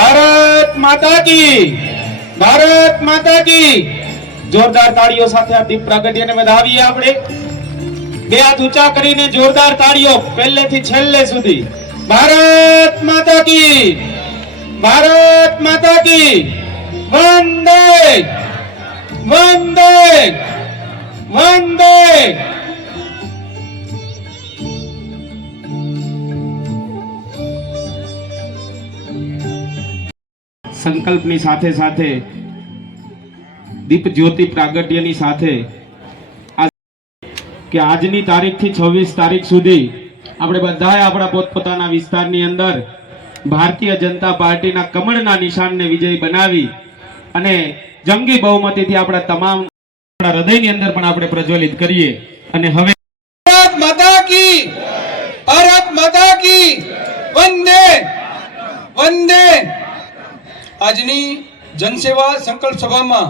ભારત માતા કી, ભારત માતા કી। જોરદાર તાળીઓ સાથે આ દીપ પ્રાગટ્યને વધાવીએ આપણે। બે હાથ ઊંચા કરીને જોરદાર તાળીઓ પહેલેથી છેલ્લે સુધી। ભારત માતા કી, ભારત માતા કી। વંદે વંદે વંદે। સંકલ્પની સાથે સાથે દીપ જ્યોતિ પ્રાગટ્યની સાથે કે આજની તારીખથી 26 તારીખ સુધી આપણે બધાએ આપણા પોતપોતાના વિસ્તારની અંદર ભારતીય જનતા પાર્ટીના કમળના નિશાનને વિજય બનાવી અને જંગી બહુમતીથી આપણા તમામ હૃદયની અંદર પણ આપણે પ્રજ્વલિત કરીએ। અને હવે ભારત માતા કી, ભારત માતા કી। વંદે વંદે। આજની જનસેવા સંકલ્પ સભામાં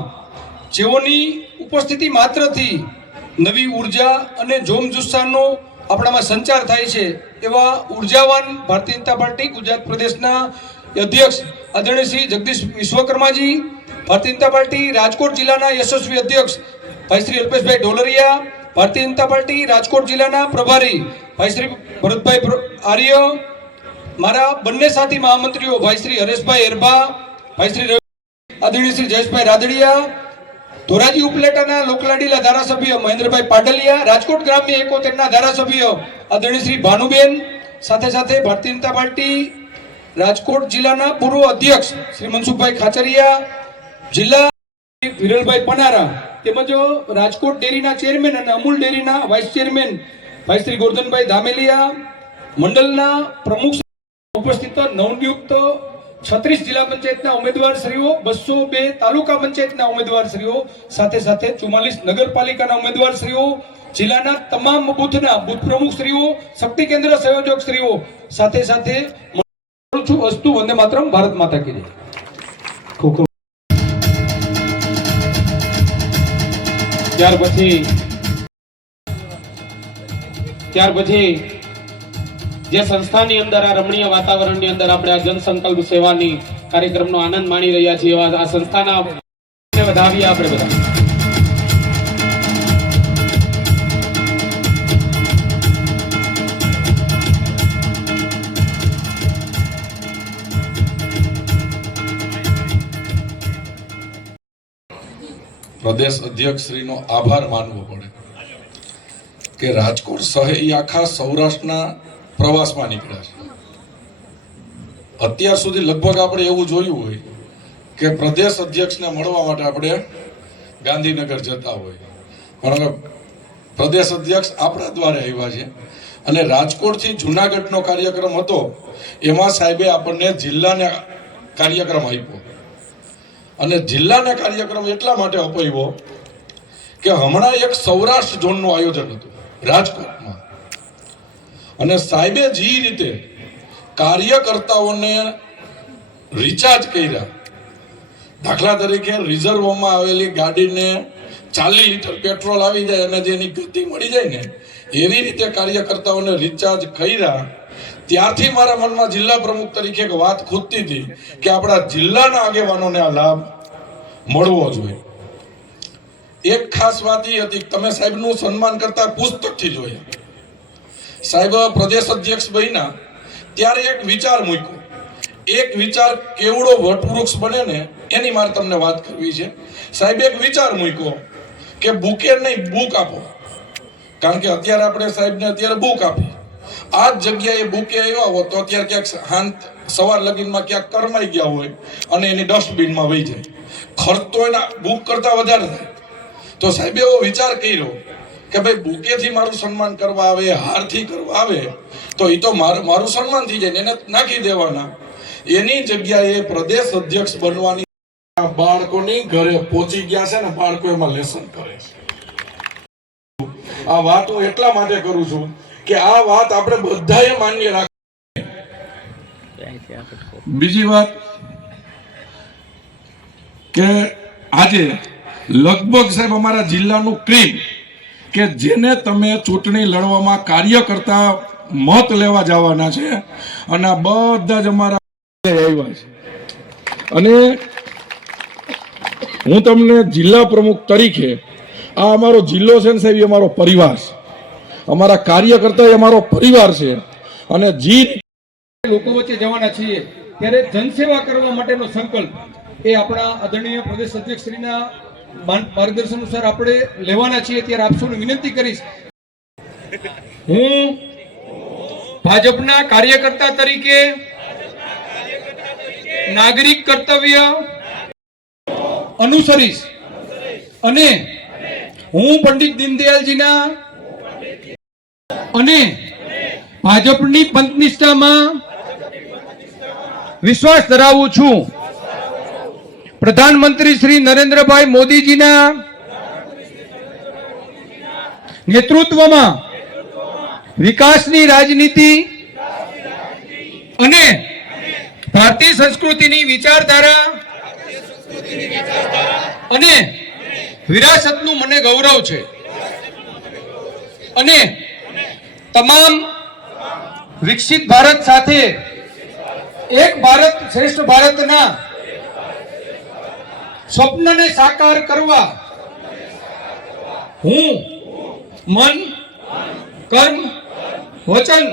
જેઓની ઉપસ્થિતિ માત્રથી નવી ઉર્જા અને જોમ જુસ્સાનો આપણામાં સંચાર થાય છે એવા ઉર્જાવાન ભારતીય જનતા પાર્ટી ગુજરાત પ્રદેશના અધ્યક્ષ આદરણીય શ્રી જગદીશ વિશ્વકર્માજી, ભારતીય જનતા પાર્ટી રાજકોટ જિલ્લાના યશસ્વી અધ્યક્ષ ભાઈ શ્રી અલ્પેશભાઈ ઢોલરિયા, ભારતીય જનતા પાર્ટી રાજકોટ જિલ્લાના પ્રભારી ભાઈ શ્રી ભરતભાઈ આર્ય, મારા બંને સાથી મહામંત્રીઓ ભાઈ શ્રી હરેશભાઈ એરભા, ભાઈ શ્રી આદરણીય શ્રી જયેશભાઈ રાદડિયા, ધોરાજી ઉપલેટાના લોકલાડીલા ધારાસભ્ય મહેન્દ્રભાઈ પાટલિયા, રાજકોટ ગ્રામ્ય એકોતેરના ધારાસભ્ય આદરણીય શ્રી ભાનુબેન, સાથે સાથે ભારતીય જનતા પાર્ટી રાજકોટ જિલ્લાના પૂર્વ અધ્યક્ષ શ્રી મનસુખભાઈ ખાચરિયા, જિલ્લા વિરલભાઈ પનારા, તેમજ રાજકોટ ડેરીના ચેરમેન અને અમૂલ ડેરીના વાઇસ ચેરમેન ભાઈ શ્રી ગોરધનભાઈ ધામેલિયા, મંડળના પ્રમુખ ઉપસ્થિત નવનિયુક્ત 36 જિલ્લા પંચાયતના ઉમેદવાર શ્રીઓ, 202 તાલુકા પંચાયતના ઉમેદવાર શ્રીઓ, સાથે સાથે 44 નગરપાલિકાના ઉમેદવાર શ્રીઓ, જિલ્લાના તમામ બૂથના બૂથ પ્રમુખ શ્રીઓ, શક્તિ કેન્દ્ર સંયોજક શ્રીઓ, સાથે સાથે અસ્તુ વંદે માતરમ, ભારત માતા કી જય। ખૂબ ખૂબ। ત્યાર પછી જે સંસ્થાની અંદર આ રમણીય વાતાવરણની અંદર આપણે આ જનસંકલ્પ સેવાની કાર્યક્રમનો આનંદ માણી રહ્યા છીએ એવા આ સંસ્થાના વધાવીએ આપણે બધા। પ્રદેશ અધ્યક્ષ શ્રીનો આભાર માનવો પડે કે રાજકોટ સહિત આખા સૌરાષ્ટ્રના પ્રવાસમાં નીકળ્યા છે। અત્યાર સુધી લગભગ આપણે એવું જોયું હોય કે પ્રદેશ અધ્યક્ષને મળવા માટે આપણે ગાંધીનગર જતા હોય, પણ પ્રદેશ અધ્યક્ષ આપણા દ્વારા આવ્યા છે અને રાજકોટથી જુનાગઢનો કાર્યક્રમ હતો એમાં સાહેબે આપણને જિલ્લાને કાર્યક્રમ આપ્યો અને જિલ્લાને કાર્યક્રમ એટલા માટે અપાવ્યો કે હમણાં એક સૌરાષ્ટ્ર ઝોનનું આયોજન હતું રાજકોટમાં અને સાહેબે જે રીતે કાર્યકર્તાઓને રિચાર્જ કર્યા, દાખલા તરીકે રિઝર્વમાં આવેલી ગાડીને 40 લીટર પેટ્રોલ આવી જાય અને જેની ગતિ મળી જાય ને એવી રીતે કાર્યકર્તાઓને રિચાર્જ કર્યા, ત્યારથી મારા મનમાં જિલ્લા પ્રમુખ તરીકે એક વાત ખૂટતી હતી કે આપણા જિલ્લાના આગેવાનોને આ લાભ મળવો જોઈએ। એક ખાસ વાત એ હતી તમે સાહેબનું સન્માન કરતા પુસ્તકથી જોયા। સાહેબ પ્રદેશ અધ્યક્ષ બન્યા ત્યારે એક વિચાર મૂક્યો, એક વિચાર કેવડો વટવૃક્ષ બને ને એની મારે તમને વાત કરવી છે। સાહેબ એક વિચાર મૂક્યો કે બુકે નહીં બુક આપો, કારણ કે અત્યારે આપણે સાહેબને અત્યારે બુક આપી, આ જ જગ્યાએ બુકે આવ્યા હોત તો અત્યારે ક્યાંક શાંત સવાર લગીનમાં ક્યાંક કરમાઈ ગયા હોય અને એની ડસ્ટબિનમાં વહી જાય, ખર્ચ તો એના બુક કરતા વધારે થાય। તો સાહેબે એવો વિચાર કર્યો કે ભાઈ બુકેથી મારું સન્માન કરવા આવે, હારથી કરવા આવે તો એ તો મારું સન્માન થઈ જાય, એને નાખી દેવાના, એની જગ્યાએ પ્રદેશ અધ્યક્ષ બનવાની બાળકોની ઘરે પહોંચી ગયા છે ને બાળકો એમાં લેસન કરે છે। આ વાત હું એટલા માટે કરું છું કે આ વાત આપણે બધાએ માન્ય રાખવી। બીજી વાત કે આજે લગભગ સાહેબ અમારા જિલ્લાનું ક્રીમ કે જેને તમે ચૂંટણી લડવામાં કાર્યકર્તા મત લેવા જવાના છે અને બધા જ અમારા આવ્યા છે અને હું તમને જિલ્લા પ્રમુખ તરીકે આ અમારો જિલ્લો છે ને સાહેબ એ અમારો પરિવાર છે, અમારા કાર્યકર્તા એ અમારો પરિવાર છે. અને લોકો વચ્ચે જવાના છીએ ત્યારે જનસેવા કરવા માટેનો સંકલ્પ એ આપણા આદરણીય પ્રદેશ અધ્યક્ષ શ્રીના માર્ગદર્શન અનુસાર આપણે લેવાના છીએ. ત્યારે આપ સૌને વિનંતી કરીશ, હું ભાજપના કાર્યકર્તા તરીકે નાગરિક કર્તવ્ય અનુસરીશ અને હું પંડિત દીનદયાળજીના અને ભાજપની પંથનિષ્ઠામાં વિશ્વાસ ધરાવું છું. પ્રધાનમંત્રી શ્રી નરેન્દ્રભાઈ મોદીજીના નેતૃત્વમાં વિકાસની રાજનીતિ અને ભારતીય સંસ્કૃતિની વિચારધારા અને વિરાસતનું મને ગૌરવ છે અને તમામ વિકસિત ભારત સાથે એક ભારત શ્રેષ્ઠ ભારતના સ્વપ્નને સાકાર કરવા હું મન, કર્મ, વચન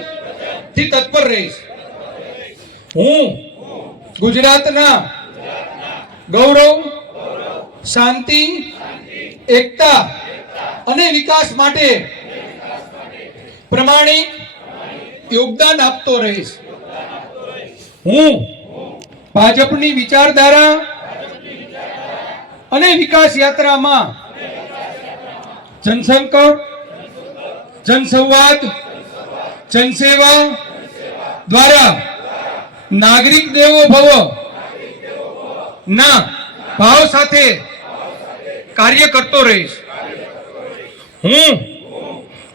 થી તત્પર રહીશ. હું ગુજરાતના ગૌરવ, શાંતિ, એકતા અને વિકાસ માટે પ્રમાણિક યોગદાન આપતો રહીશ. હું ભાજપની વિચારધારા અને વિકાસ યાત્રામાં જનસંકલ્પ, જનસંવાદ, જનસેવા દ્વારા નાગરિક દેવો ભવ ના ભાવ સાથે કાર્ય કરતો રહીશ. હું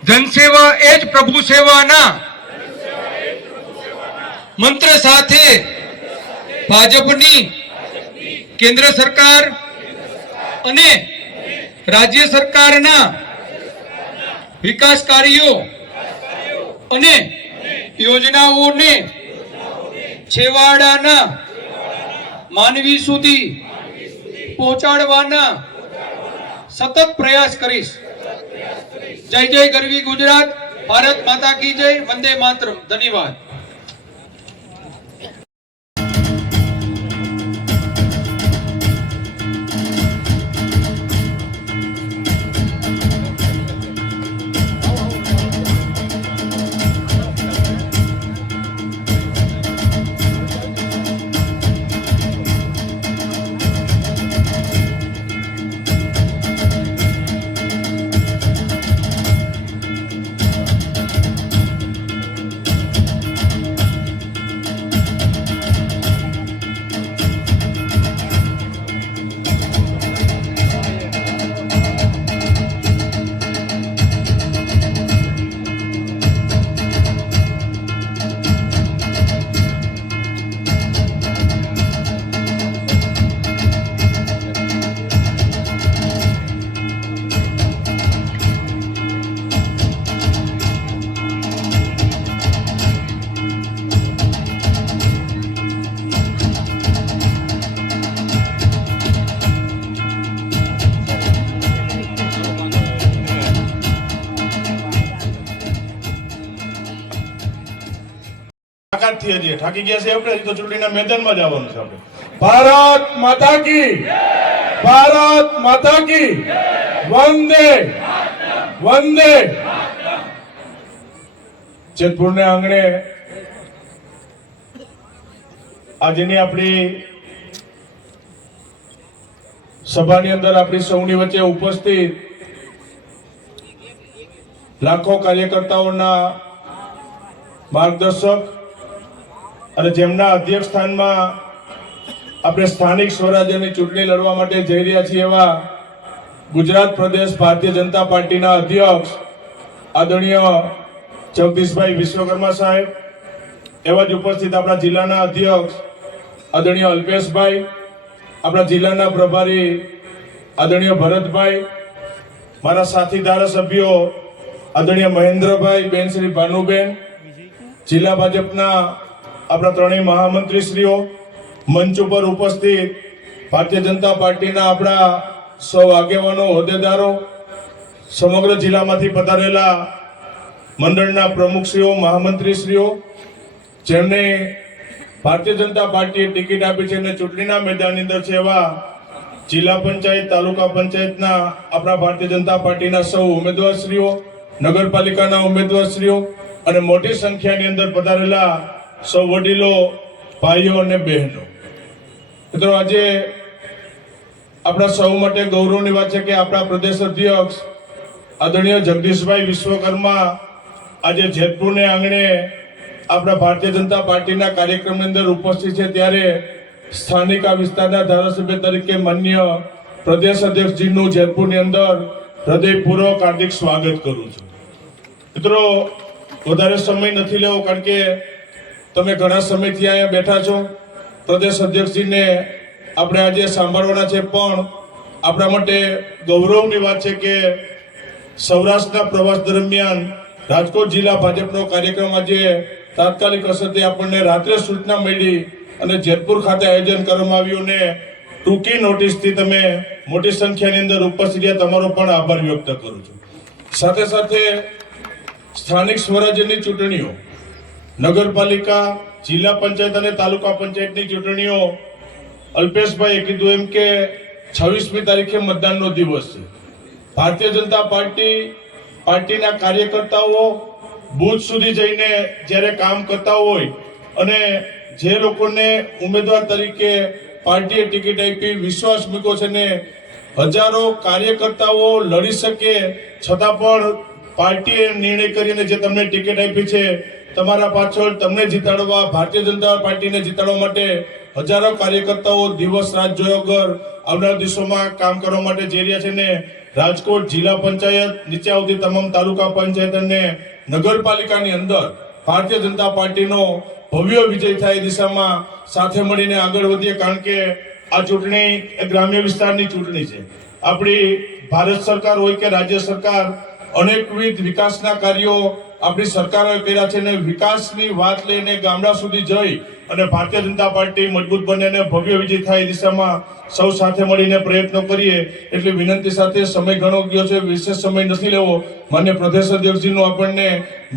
જનસેવા એ જ પ્રભુ સેવાના મંત્ર સાથે ભાજપની કેન્દ્ર સરકાર અને રાજ્ય સરકારના વિકાસ કાર્યો અને યોજનાઓને છેવાડાના માનવી સુધી પહોંચાડવાના સતત પ્રયાસ કરીશ. જય જય ગરવી ગુજરાત. ભારત માતા કી જય. વંદે માતરમ. ધન્યવાદ. તાકાતથી હજી થાકી ગયા છે આપણે, હજી તો ચૂંટણીના મેદાનમાં જવાનું છે આપણે. ભારત માતા કી, ભારત માતા કી, વંદે વંદે. જેતપુરના આંગણે આજની આપણી સભાની અંદર આપણી સૌની વચ્ચે ઉપસ્થિત લાખો કાર્યકર્તાઓના માર્ગદર્શક અને જેમના અધ્યક્ષ સ્થાનમાં આપણે સ્થાનિક સ્વરાજ્યની ચૂંટણી લડવા માટે જઈ રહ્યા છીએ એવા ગુજરાત પ્રદેશ ભારતીય જનતા પાર્ટીના અધ્યક્ષ આદરણીય જગદીશભાઈ વિશ્વકર્મા સાહેબ, એવા જ ઉપસ્થિત આપણા જિલ્લાના અધ્યક્ષ આદરણીય અલ્પેશભાઈ, આપણા જિલ્લાના પ્રભારી આદરણીય ભરતભાઈ, મારા સાથી ધારાસભ્યો આદરણીય મહેન્દ્રભાઈ, બેન શ્રી ભાનુબેન, જિલ્લા ભાજપના આપણા ત્રણેય મહામંત્રીશ્રીઓ, મંચ ઉપર ઉપસ્થિત ભારતીય જનતા પાર્ટીના આપણા સૌ આગેવાનો, હોદ્દેદારો, સમગ્ર જિલ્લામાંથી પધારેલા મંડળના પ્રમુખશ્રીઓ, મહામંત્રીશ્રીઓ, જેમને ભારતીય જનતા પાર્ટીએ ટિકિટ આપી છે અને ચૂંટણીના મેદાનની અંદર છે એવા જિલ્લા પંચાયત, તાલુકા પંચાયતના આપણા ભારતીય જનતા પાર્ટીના સૌ ઉમેદવારશ્રીઓ, નગરપાલિકાના ઉમેદવારશ્રીઓ અને મોટી સંખ્યાની અંદર પધારેલા સૌ વડીલો, ભાઈઓ અને બહેનો. મિત્રો, આજે આપણા સૌ માટે ગૌરવની વાત છે કે આપણા પ્રદેશ અધ્યક્ષ આદરણીય જગદીશભાઈ વિશ્વકર્મા આજે જેતપુરને આંગણે આપણા ભારતીય જનતા પાર્ટીના કાર્યક્રમની અંદર ઉપસ્થિત છે, ત્યારે સ્થાનિક આ વિસ્તારના ધારાસભ્ય તરીકે માન્ય પ્રદેશ અધ્યક્ષજીનું જેતપુરની અંદર હૃદયપૂર્વક હાર્દિક સ્વાગત કરું છું. મિત્રો, વધારે સમય નથી લેવો, કારણ કે તમે ઘણા સમયથી અહીંયા બેઠા છો. પ્રદેશ અધ્યક્ષજીને આપણે આજે સાંભળવાના છે, પણ આપણા માટે ગૌરવની વાત છે કે સૌરાષ્ટ્રના પ્રવાસ દરમિયાન રાજકોટ જિલ્લા ભાજપનો કાર્યક્રમ આજે તાત્કાલિક અસરથી આપણને રાત્રે સૂચના મળી અને જેતપુર ખાતે આયોજન કરવામાં આવ્યું અને ટૂંકી નોટિસથી તમે મોટી સંખ્યાની અંદર ઉપસ્થિત રહ્યા, તમારો પણ આભાર વ્યક્ત કરું છું. સાથે સાથે સ્થાનિક સ્વરાજ્યની ચૂંટણીઓ, નગરપાલિકા, જિલ્લા પંચાયત અને તાલુકા પંચાયતની ચૂંટણીઓ, અલ્પેશભાઈએ કીધું એમ કે 26મી તારીખે મતદાનનો દિવસ છે. ભારતીય જનતા પાર્ટીના કાર્યકર્તાઓ બૂથ સુધી જઈને જ્યારે કામ કરતા હોય અને જે લોકોને ઉમેદવાર તરીકે પાર્ટીએ ટિકિટ આપી, વિશ્વાસ મૂક્યો છે ને હજારો કાર્યકર્તાઓ લડી શકે છતાં પણ પાર્ટીએ નિર્ણય કરીને જે તમને ટિકિટ આપી છે, તમારા પાછળ તમને જીતાડવા, ભારતીય જનતા પાર્ટીને જીતાડવા માટે હજારો કાર્યકર્તાઓ દિવસ રાત જોયા વગર આવનારા દિવસોમાં કામ કરવા માટે જઈ રહ્યા છે ને રાજકોટ જિલ્લા પંચાયત, નીચે આવતી તમામ તાલુકા પંચાયત અને નગરપાલિકાની અંદર ભારતીય જનતા પાર્ટીનો ભવ્ય વિજય થાય એ દિશામાં સાથે મળીને આગળ વધીએ, કારણ કે આ ચૂંટણી એ ગ્રામ્ય વિસ્તારની ચૂંટણી છે. આપણી ભારત સરકાર હોય કે રાજ્ય સરકાર, અનેકવિધ વિકાસના કાર્યો આપણી સરકારોએ કર્યા છે અને વિકાસની વાત લઈને ગામડા સુધી જઈ અને ભારતીય જનતા પાર્ટી મજબૂત બને અને ભવ્ય વિજય થાય એ દિશામાં સૌ સાથે મળીને પ્રયત્નો કરીએ એટલી વિનંતી સાથે. સમય ઘણો ગયો છે, વિશેષ સમય નથી લેવો. માન્ય પ્રદેશ અધ્યક્ષજીનું આપણને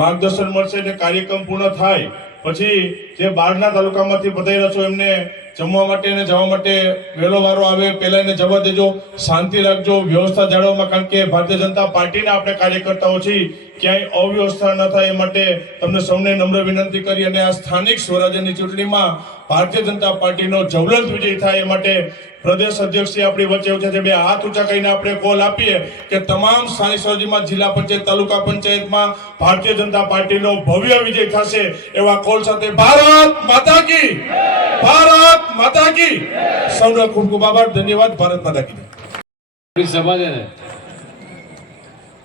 માર્ગદર્શન મળશે અને કાર્યક્રમ પૂર્ણ થાય પછી જે બહારના તાલુકામાંથી પધાર્યા છો એમને જમવા માટે અને જવા માટે વહેલો વારો આવે પહેલા એને જવા દેજો, શાંતિ રાખજો, વ્યવસ્થા જાળવવામાં, કારણ કે ભારતીય જનતા પાર્ટીના આપણે કાર્યકર્તાઓ છીએ, ક્યાંય અવ્યવસ્થા ન થાય એ માટે તમને સૌને નમ્ર વિનંતી કરી અને આ સ્થાનિક સ્વરાજ્યની ચૂંટણીમાં ભારતીય જનતા પાર્ટીનો જ્વલંત વિજય થાય એ માટે પ્રદેશ અધ્યક્ષે આપણી વચ્ચે ઉઠે છે. બે હાથ ઊંચા કરીને આપણે કોલ આપીએ કે તમામ સ્થાનિક સ્વરાજ્યમાં, જિલ્લા પંચાયત, તાલુકા પંચાયતમાં ભારતીય જનતા પાર્ટીનો ભવ્ય વિજય થશે એવા કોલ સાથે ભારત માતા કી, ભારત માતા કી. સૌનો ખૂબ ખૂબ આભાર, ધન્યવાદ. ભારત માતા કી. સભા છે ને,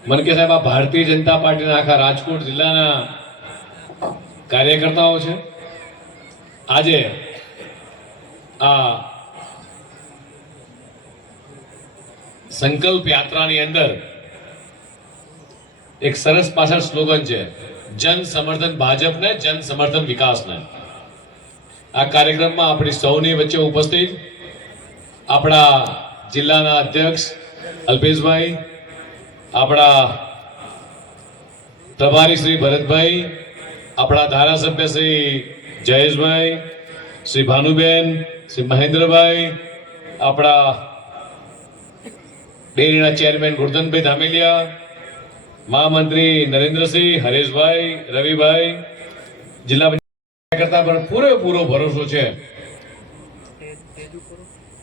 મને કે સાહેબ આ ભારતીય જનતા પાર્ટીના આખા રાજકોટ જિલ્લાના કાર્યકર્તાઓ છે. આજે આ સંકલ્પ યાત્રાની અંદર એક સરસ પાછળ સ્લોગન છે, જન સમર્થન ભાજપને, જન સમર્થન વિકાસને. આ કાર્યક્રમમાં આપણી સૌની વચ્ચે ઉપસ્થિત આપણા જિલ્લાના અધ્યક્ષ અલ્પેશભાઈ, આપણા પ્રભારી શ્રી ભરતભાઈ, આપણા ધારાસભ્ય શ્રી જયેશભાઈ, શ્રી ભાનુબેન, શ્રી મહેન્દ્રભાઈ, આપણા ડેરીના ચેરમેન ગોરધનભાઈ ધામેલિયા, મહામંત્રી નરેન્દ્રસિંહ, હરેશભાઈ, રવિભાઈ, જિલ્લા કરતા પણ પૂરેપૂરો ભરોસો છે.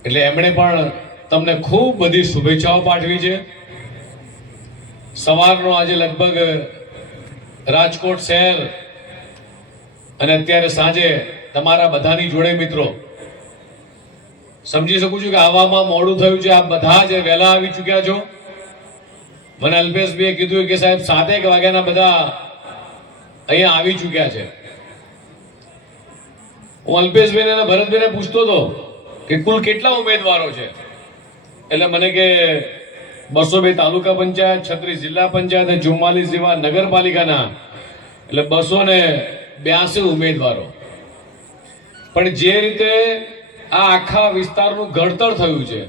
એટલે એમણે પણ તમને ખૂબ બધી શુભેચ્છાઓ પાઠવી છે. સવારનો આજે લગભગ રાજકોટ શહેર અને અત્યારે સાંજે તમારા બધાની જોડે મિત્રો સમજી શકું છું કે આવવામાં મોડું થયું છે. આપ બધા જ વહેલા આવી ચૂક્યા છો. મને અલ્પેશભાઈએ કીધું કે સાહેબ 7 વાગ્યાના બધા અહીંયા આવી ચૂક્યા છે. હું અલ્પેશભાઈને અને ભરતભાઈને પૂછતો હતો કે કુલ કેટલા ઉમેદવારો છે, એટલે મને કે 202 તાલુકા પંચાયત, 36 જિલ્લા પંચાયત અને 44 જેવા નગરપાલિકાના, એટલે 282 ઉમેદવારો. પણ જે રીતે આ આખા વિસ્તારનું ઘડતર થયું છે.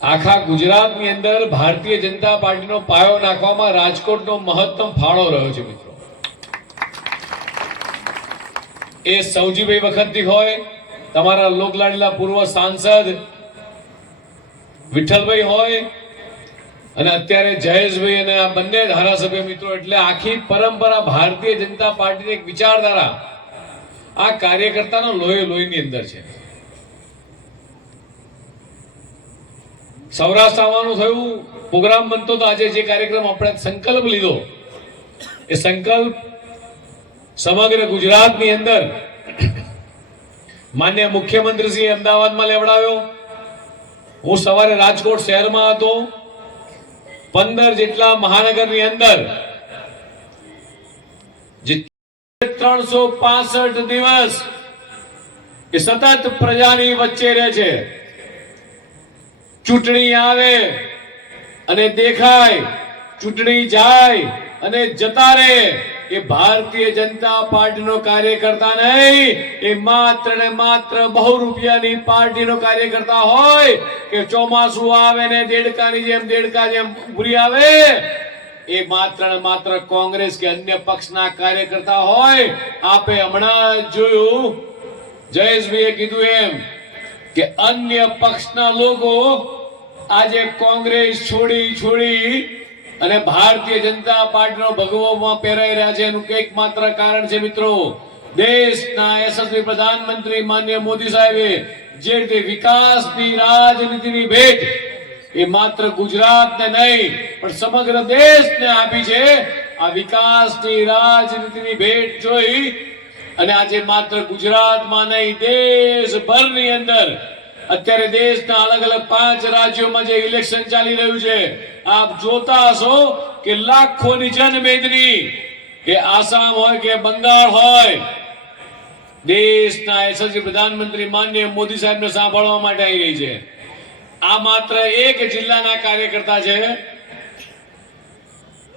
આખા ગુજરાતની અંદર ભારતીય જનતા પાર્ટીનો પાયો નાખવામાં રાજકોટનો મહત્તમ ફાળો રહ્યો છે મિત્રો. એ સૌજીભાઈ વખતથી હોય, તમારા લોકલાડીલા પૂર્વ સાંસદ વિઠ્ઠલભાઈ હોય, અને અત્યારે જયેશભાઈ અને આ બંને ધારાસભ્ય મિત્રો, એટલે આખી પરંપરા ભારતીય જનતા પાર્ટીની એક વિચારધારા આ કાર્યકર્તાનો લોહીની અંદર છે. સૌરાષ્ટ્ર આવવાનું થયું, પ્રોગ્રામ બનતો તો આજે જે કાર્યક્રમ આપણે સંકલ્પ લીધો, એ સંકલ્પ સમગ્ર ગુજરાતની અંદર માન્ય મુખ્યમંત્રીશ્રી અમદાવાદમાં લેવડાવ્યો. હું સવારે રાજકોટ શહેરમાં હતો. 15 જેટલા મહાનગરની અંદર જે 365 દિવસ એ સતત પ્રજાની વચ્ચે રહે છે. ચૂંટણી આવે અને દેખાય, ચૂંટણી જાય અને જતા રહે, એ ભારતીય જનતા પાર્ટીનો કાર્યકર્તા નહીં, એ માત્ર ને માત્ર બહુ રૂપિયાની પાર્ટીનો કાર્યકર્તા હોય કે ચોમાસું આવે ને દેડકાની જેમ ઉભરી આવે, એ માત્ર ને માત્ર કોંગ્રેસ કે અન્ય પક્ષના કાર્યકર્તા હોય. આપે હમણાં જોયું, જયેશભાઈએ કીધું એમ કે અન્ય પક્ષના લોકો આજે કોંગ્રેસ છોડી અને ભારતીય જનતા પાર્ટીનો ભગવોમાં પહેરાઈ રહ્યા છે. એનું એક માત્ર કારણ છે મિત્રો, દેશના યશસ્વી પ્રધાનમંત્રી માનનીય મોદી સાહેબે જે રીતે વિકાસની રાજનીતિની ભેટ એ માત્ર ગુજરાતને નહીં પણ સમગ્ર દેશને આપી છે. આ વિકાસની રાજનીતિની ભેટ જોઈ અને આજે માત્ર ગુજરાતમાં નહીં, દેશભરની અંદર અત્યારે દેશના અલગ અલગ 5 રાજ્યોમાં જે ઇલેક્શન ચાલી રહ્યું છે, આપ જોતા હશો કે લાખોની જનમેદની, કે આસામ હોય કે બંગાળ હોય, દેશના યશસ્વી પ્રધાનમંત્રી માનનીય મોદી સાહેબને સાંભળવા માટે આવી રહી છે. આ માત્ર એક જિલ્લાના કાર્યકર્તા છે.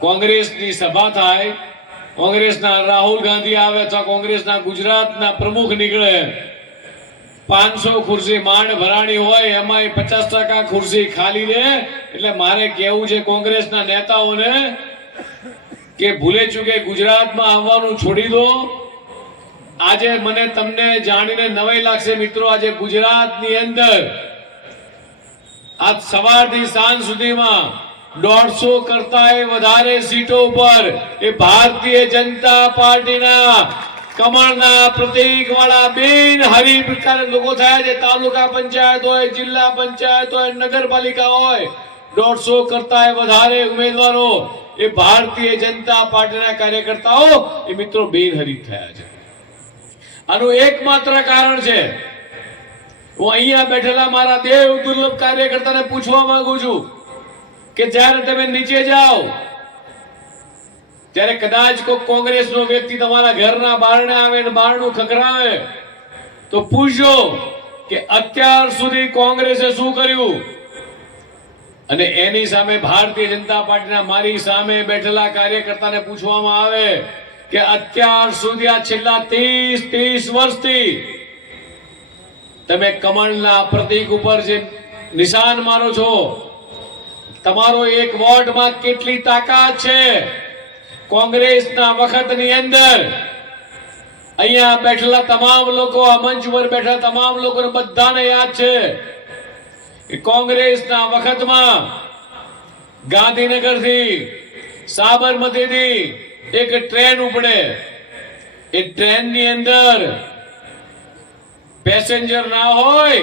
કોંગ્રેસની સભા થાય, કોંગ્રેસના રાહુલ ગાંધી આવે અથવા કોંગ્રેસના ગુજરાતના પ્રમુખ નીકળે, 500 ખુરશી માંડ ભરાણી હોય, એમાં 50% ખુરશી ખાલી રહે. એટલે મારે કહેવું છે કોંગ્રેસના નેતાઓને કે ભૂલે ચૂકે ગુજરાતમાં આવવાનું છોડી દો. આજે મને તમને જાણીને નવાઈ લાગશે મિત્રો, આજે ગુજરાતની અંદર આજ સવારથી સાંજ સુધીમાં 150 કરતા વધારે સીટો ઉપર એ ભારતીય જનતા પાર્ટીના કમળના પ્રતીક વાળા બિનહરીફ લોકો થયા છે. તાલુકા પંચાયત હોય, જિલ્લા પંચાયત હોય, નગરપાલિકા હોય, 150 કરતા વધારે ઉમેદવારો એ ભારતીય જનતા પાર્ટીના કાર્યકર્તાઓ એ મિત્રો બિનહરીફ થયા છે. આનું એકમાત્ર કારણ છે, હું અહીંયા બેઠેલા મારા દેવ દુર્લભ કાર્યકર્તાને પૂછવા માંગુ છું કે જ્યારે તમે નીચે જાઓ ત્યારે કદાચ કોઈ કોંગ્રેસનો વ્યક્તિ તમારા ઘરના બારણે આવે ને બારણું ખખડાવે તો પૂછજો કે અત્યાર સુધી કોંગ્રેસે શું કર્યું. અને એની સામે ભારતીય જનતા પાર્ટીના મારી સામે બેઠેલા કાર્યકર્તાને પૂછવામાં આવે કે અત્યાર સુધી આ છેલ્લા 30 વર્ષથી તમે કમળના પ્રતીક ઉપર જે નિશાન મારો છો, તમારો એક વોટમાં કેટલી તાકાત છે. કોંગ્રેસના વખતની અંદર અહીંયા બેઠેલા તમામ લોકો, આ મંચ પર બેઠા તમામ લોકોને બધાને યાદ છે કે કોંગ્રેસના વખતમાં ગાંધીનગરથી સાબરમતીથી એક ટ્રેન ઉપડે, એ ટ્રેનની અંદર પેસેન્જર ના હોય,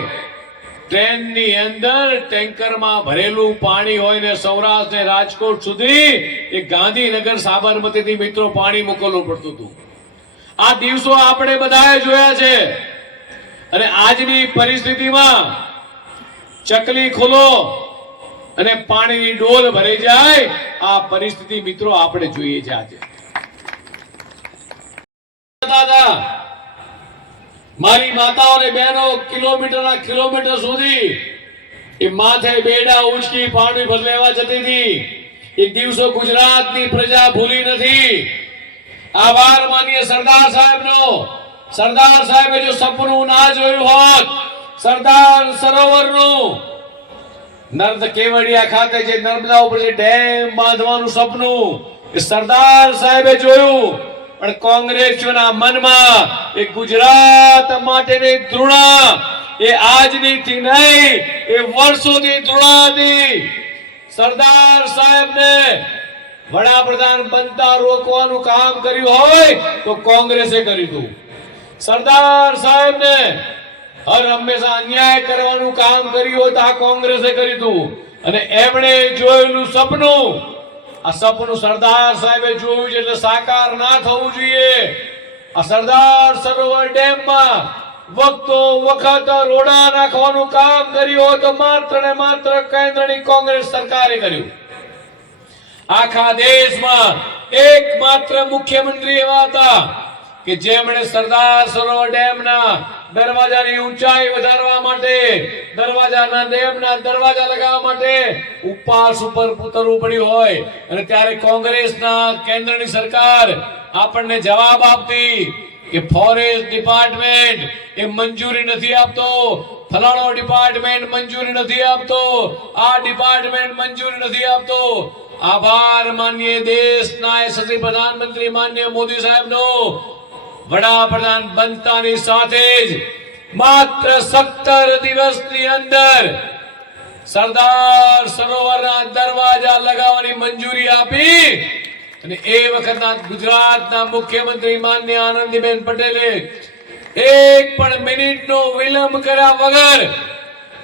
ટ્રેનની અંદર ટેન્કરમાં ભરેલું પાણી હોય ને સૌરાષ્ટ્ર ને રાજકોટ સુધી એ ગાંધીનગર સાબરમતીથી મિત્રો પાણી મોકલવું પડતું હતું. આ દિવસો આપણે બધાએ જોયા છે. અને આજની પરિસ્થિતિમાં ચકલી ખોલો અને પાણીની ડોલ ભરાઈ જાય, આ પરિસ્થિતિ મિત્રો આપણે જોઈએ છે. આજે દાદા મારી માતાઓ અને બહેનો કિલોમીટર સુધી એ માથે બેડા ઉંચકી પાણી ભર લેવા જતી હતી. એ દિવસો ગુજરાતની પ્રજા ભૂલી નથી. આભાર માનીએ સરદાર સાહેબનો, સરદાર સાહેબે જો સપનું ના જોયું હોત સરદાર સરોવરનું, નર્મદ કેવડિયા ખાતે જે નર્મદા ઉપર જે ડેમ બાંધવાનું સપનું એ સરદાર સાહેબે જોયું, પણ કોંગ્રેસીઓના મનમાં એ ગુજરાત માટેની તૃણા એ આજનીથી નહીં, એ વર્ષોથી તૃણા હતી. સરદાર સાહેબને વડાપ્રધાન બનતા રોકવાનું કામ કર્યું હોય તો કોંગ્રેસે કર્યું હતું. સરદાર સાહેબને હર હંમેશા અન્યાય કરવાનું કામ કર્યું હોય તો આ કોંગ્રેસે કર્યું હતું. અને એમણે જોયેલું સપનું, આ સપનું સરદાર સાહેબે જોયું છે એટલે સાકાર ના થવું જોઈએ. આ સરદાર સરોવર ડેમમાં વખતો વખત રોડા નાખવાનું કામ કર્યું હોય તો માત્ર ને માત્ર કેન્દ્રની કોંગ્રેસ સરકારે કર્યું. આખા દેશમાં એકમાત્ર મુખ્યમંત્રી એવા હતા કે જેમણે સરદાર સરોવર ડેમના દરવાજાની ઊંચાઈ વધારવા માટે, દરવાજાના ડેમના દરવાજા લગાવવા માટે ઉપવાસ ઉપર ઉતરવું પડ્યું હોય, અને ત્યારે કોંગ્રેસના કેન્દ્રની સરકાર આપણને જવાબ આપતી કે ફોરેસ્ટ ડિપાર્ટમેન્ટ એ મંજૂરી નથી આપતો, ફલાણો ડિપાર્ટમેન્ટ મંજૂરી નથી આપતો, આ ડિપાર્ટમેન્ટ મંજૂરી નથી આપતો. આભાર માનીએ દેશના યશસ્વી પ્રધાનમંત્રી માનનીય મોદી સાહેબનો. વડાપ્રધાન બનતાની સાથે જ માત્ર 17 દિવસની અંદર સરદાર સરોવરના દરવાજા લગાવવાની મંજૂરી આપી. અને એ વખતના ગુજરાતના મુખ્યમંત્રી માનનીય આનંદીબેન પટેલે એક પણ મિનિટનો વિલંબ કર્યા વગર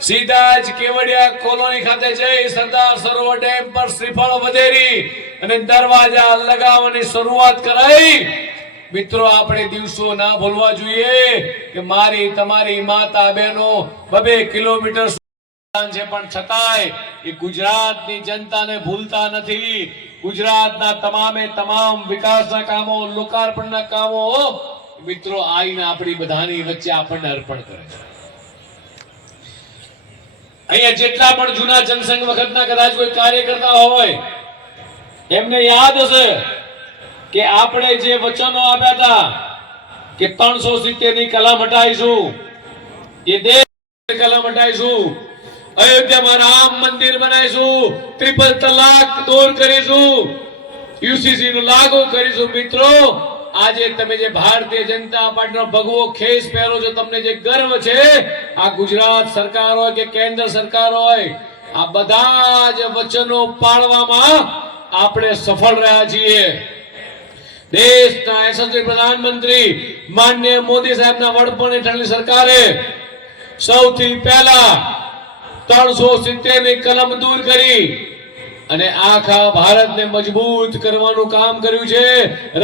સીધા જ કેવડિયા કોલોની ખાતે જઈ સરદાર સરોવર ડેમ પર શ્રીફળ વધેરી અને દરવાજા લગાવવાની શરૂઆત કરાઈ. મિત્રો, આપણે દિવસો ના ભૂલવા જોઈએ કે મારી તમારી માતા બહેનો 2 કિલોમીટર છે, પણ છતાંય એ ગુજરાતની જનતાને ભૂલતા નથી. ગુજરાતના તમામે તમામ વિકાસના કામો, લોકાર્પણના કામો મિત્રો આઈને આપણી બધાની વચ્ચે આપણને અર્પણ કરે છે. અહીંયા જેટલા પણ જૂના જનસંઘ વખતના કદાચ કોઈ કાર્યકર્તા હોય એમને યાદ હશે કે આપણે જે વચનો આપ્યા હતા કે 370 ની કલમ હટાઈશું, એ દેશ કલમ હટાઈશું, અયોધ્યામાં રામ મંદિર બનાવીશું, ટ્રિપલ તલાક દૂર કરીશું, યુસીસી નું લાગુ કરીશું. મિત્રો, આજે તમે જે ભારતીય જનતા પાર્ટીનો ભગવો ખેસ પહેરો છો, તમને જે ગર્વ છે, આ ગુજરાત સરકાર હોય કે કેન્દ્ર સરકાર હોય, આ બધા જ વચનો પાળવામાં આપણે સફળ રહ્યા છીએ. દેશના યશસ્વી પ્રધાનમંત્રી માનનીય મોદી સાહેબના વડપણ હેઠળની સરકારે સૌથી પહેલા 370 ની કલમ દૂર કરી અને આખા ભારતને મજબૂત કરવાનું કામ કર્યું છે.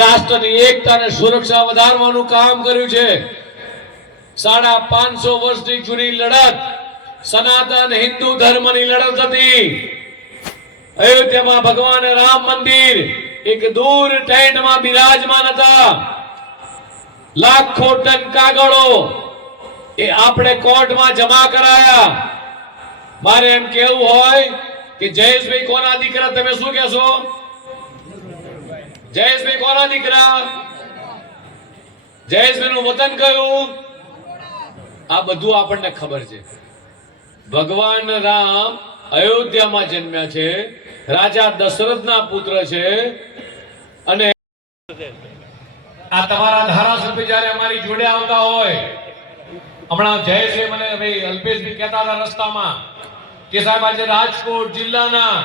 રાષ્ટ્રની એકતા અને સુરક્ષા વધારવાનું કામ કર્યું છે. 550 વર્ષની જૂની લડત સનાતન હિન્દુ ધર્મની લડત હતી. અયોધ્યામાં ભગવાન રામ મંદિર એક દૂર ટેન્ટમાં બિરાજમાન હતા. લાખો ટન કાગળો એ આપણે કોર્ટમાં જમા કરાયા. મારે એમ કેવું હોય કે જયેશભાઈ કોના દીકરા, તમે શું કહેશો? જયેશભાઈ કોના દીકરા? જયેશભાઈ નું વતન કયું? આ બધું આપણને ખબર છે. ભગવાન રામ અયોધ્યામાં જન્મ્યા છે, રાજા દશરથના પુત્ર છે. અને આ તમારા ધારાસભ્ય જયારે અમારી જોડે આવતા હોય, હમણાં જયેશભાઈ મને ભાઈ અલ્પેશભાઈ કહેતા હતા રસ્તામાં કે સાહેબ આજે રાજકોટ જિલ્લાના